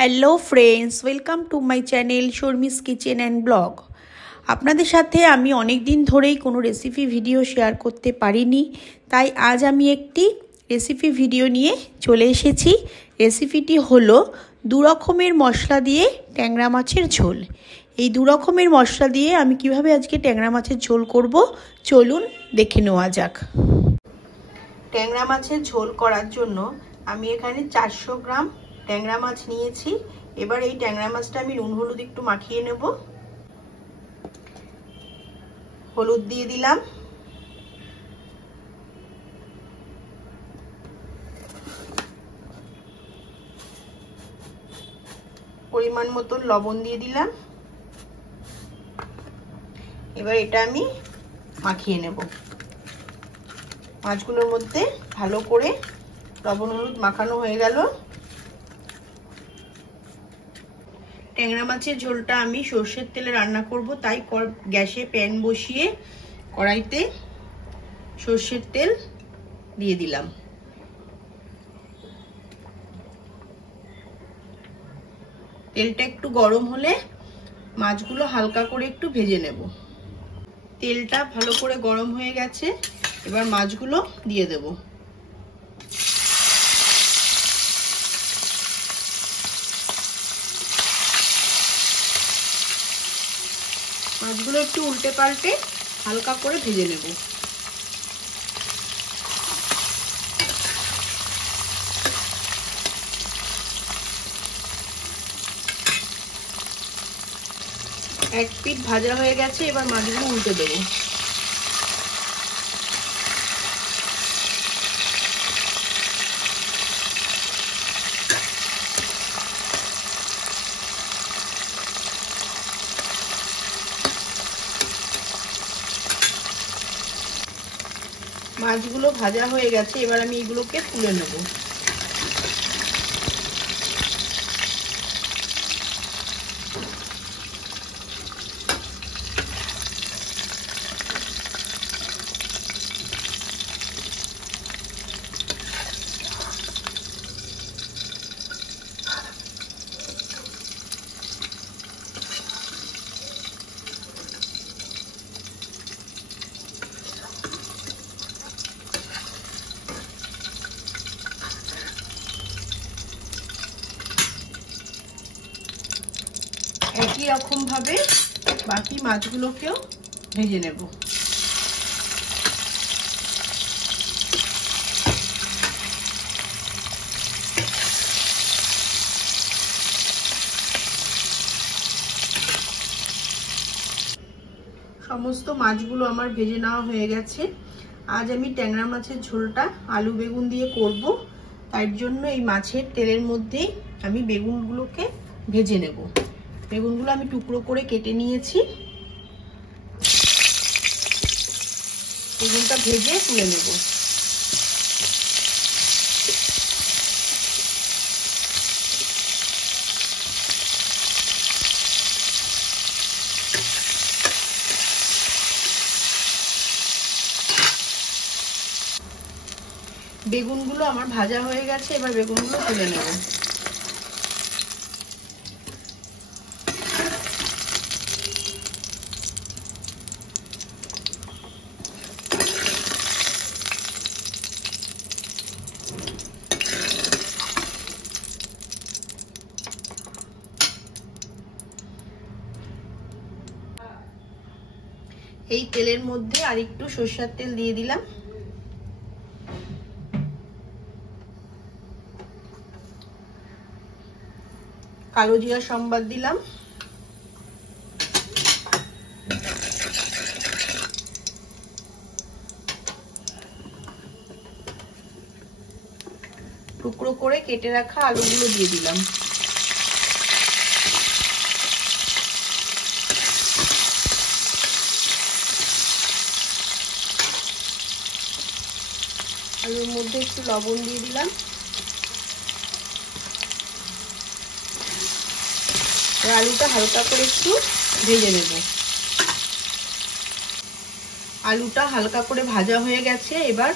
Hello friends, welcome to my channel Sharmi's kitchen and blog. আপনাদের সাথে আমি অনেক দিন ধরেই কোনো রেসিপি ভিডিও শেয়ার করতে পারিনি, তাই আজ আমি একটি রেসিপি ভিডিও নিয়ে চলে এসেছি। রেসিপিটি হলো 2 রকমের মশলা দিয়ে ট্যাংরা মাছের ঝোল। এই 2 রকমের মশলা দিয়ে আমি কিভাবে আজকে ট্যাংরা মাছের ঝোল করব, চলুন দেখে নেওয়া যাক। ট্যাংরা মাছের ঝোল করার জন্য আমি এখানে 400 গ্রাম ট্যাংরা মাছ নিয়েছি। এবার এই ট্যাংরা মাছটা আমি নুন হলুদ একটু মাখিয়ে নেব। হলুদ দিয়ে দিলাম, পরিমাণ মতন লবণ দিয়ে দিলাম। এবার এটা আমি মাখিয়ে নেব। মাছগুলোর মধ্যে ভালো করে লবণ হলুদ মাখানো হয়ে গেল। ট্যাংরা মাছের ঝোলটা আমি সর্ষের তেলে রান্না করব, তাই গ্যাসে প্যান বসিয়ে কড়াইতে সর্ষের তেল দিয়ে দিলাম। তেলটা একটু গরম হলে মাছগুলো হালকা করে একটু ভেজে নেব। তেলটা ভালো করে গরম হয়ে গেছে, এবার মাছগুলো দিয়ে দেব। মাছগুলো একটু উল্টে পাল্টে হালকা করে ভেজে নেব। এক পিঠ ভাজা হয়ে গেছে, এবার মাছগুলো উল্টে দেব। মাছগুলো ভাজা হয়ে গেছে, এবার আমি এগুলোকে তুলে নেব। একই রকম ভাবে বাকি মাছগুলোকেও ভেজে নেব। সমস্ত মাছগুলো আমার ভেজে নেওয়া হয়ে গেছে। আজ আমি ট্যাংরা মাছের ঝোলটা আলু বেগুন দিয়ে করব, তার জন্য এই মাছের তেলের মধ্যেই আমি বেগুনগুলোকে ভেজে নেব। বেগুনগুলো আমি টুকরো করে কেটে নিয়েছি। বেগুনটা ভেজে তুলে নেব। বেগুনগুলো আমার ভাজা হয়ে গেছে, এবার বেগুনগুলো তুলে নেব। এই তেলের মধ্যে আর একটু সরষের তেল দিয়ে দিলাম। কালো জিরা সম্বাদ দিলাম। টুকরো করে কেটে রাখা আলুগুলো দিয়ে দিলাম। আলুর মধ্যে একটু লবণ দিয়ে দিলাম। আলুটা হালকা করে একটু ভেজে নেব। আলুটা হালকা করে ভাজা হয়ে গেছে, এবার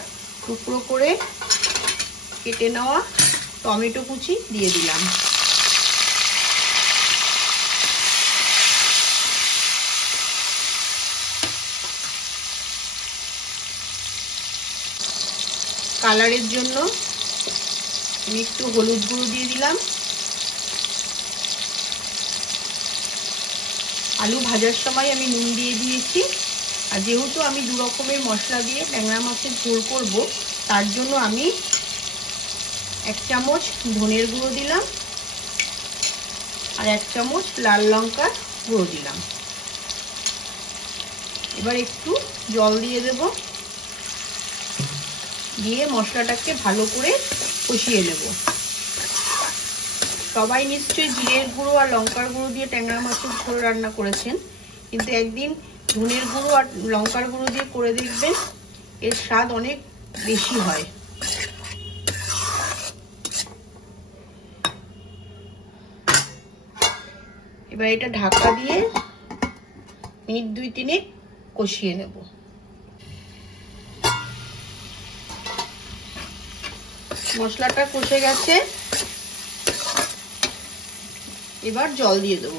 টুকরো করে কেটে নেওয়া টমেটো কুচি দিয়ে দিলাম। কালারের জন্য আমি একটু হলুদ গুঁড়ো দিয়ে দিলাম। আলু ভাজার সময় আমি নুন দিয়ে দিয়েছি। আর যেহেতু আমি দু রকমের মশলা দিয়ে ট্যাংরা মাছের ঝোল করব, তার জন্য আমি 1 চামচ ধনের গুঁড়ো দিলাম আর 1 চামচ লাল লঙ্কার গুঁড়ো দিলাম। এবার একটু জল দিয়ে দেব, দিয়ে মশলাটাকে ভালো করে কষিয়ে নেব। সবাই নিশ্চয়ই জিরের গুঁড়ো আর লঙ্কার গুঁড়ো দিয়ে ট্যাংরা মাছের ঝোল রান্না করেছেন, কিন্তু একদিন ধনের গুঁড়ো আর লঙ্কার গুঁড়ো দিয়ে করে দেখবেন, এর স্বাদ অনেক বেশি হয়। এবার এটা ঢাকা দিয়ে মিনিট 2-3 কষিয়ে নেব। মশলাটা কষে গেছে, এবার জল দিয়ে দেব।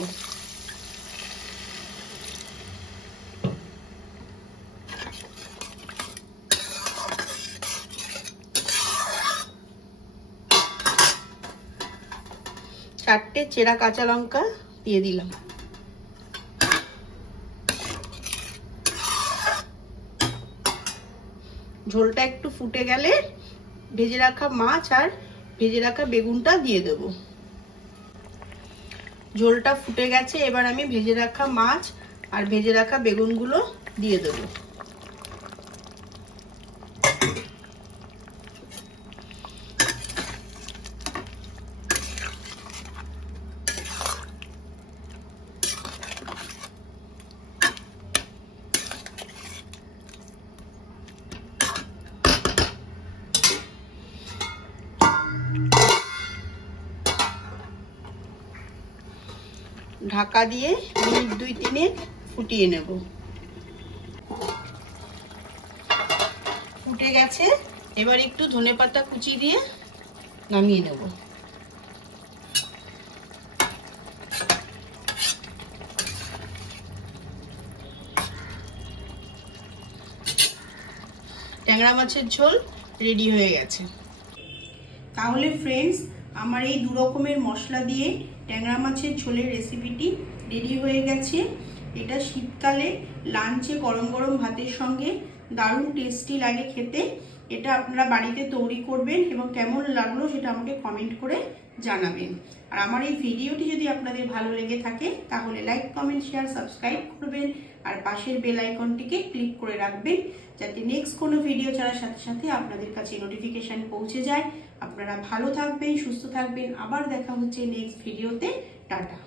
চারটে চেরা কাঁচা লঙ্কা দিয়ে দিলাম। ঝোলটা একটু ফুটে গেলে ভেজে রাখা মাছ আর ভেজে রাখা বেগুনটা দিয়ে দেব। ঝোলটা ফুটে গেছে, এবার আমি ভেজে রাখা মাছ আর ভেজে রাখা বেগুনগুলো দিয়ে দেব। ঢাকা দিয়ে মিনিট 2-3 ফুটিয়ে নেব। ফুটে গেছে, এবার একটু ধনেপাতা কুচি দিয়ে নামিয়ে নেব। ট্যাংরা মাছের ঝোল রেডি হয়ে গেছে। তাহলে ফ্রেন্ডস, আমার এই দু রকমের মশলা দিয়ে ট্যাংরা মাছের ঝোলের রেসিপিটি রেডি হয়ে গেছে। এটা শীতকালে লাঞ্চে গরম গরম ভাতের সঙ্গে দারুণ টেস্টি লাগে খেতে। এটা আপনারা বাড়িতে তৈরি করবেন এবং কেমন লাগলো সেটা আমাকে কমেন্ট করে জানাবেন। আর আমার এই ভিডিওটি যদি আপনাদের ভালো লেগে থাকে তাহলে লাইক, কমেন্ট, শেয়ার, সাবস্ক্রাইব করবেন আর পাশের বেল আইকনটিকে ক্লিক করে রাখবেন, যাতে নেক্সট কোনো ভিডিও ছাড়ার সাথে সাথে আপনাদের কাছে নোটিফিকেশন পৌঁছে যায়। আপনারা ভালো থাকবেন, সুস্থ থাকবেন। আবার দেখা হচ্ছে নেক্সট ভিডিওতে। টাটা।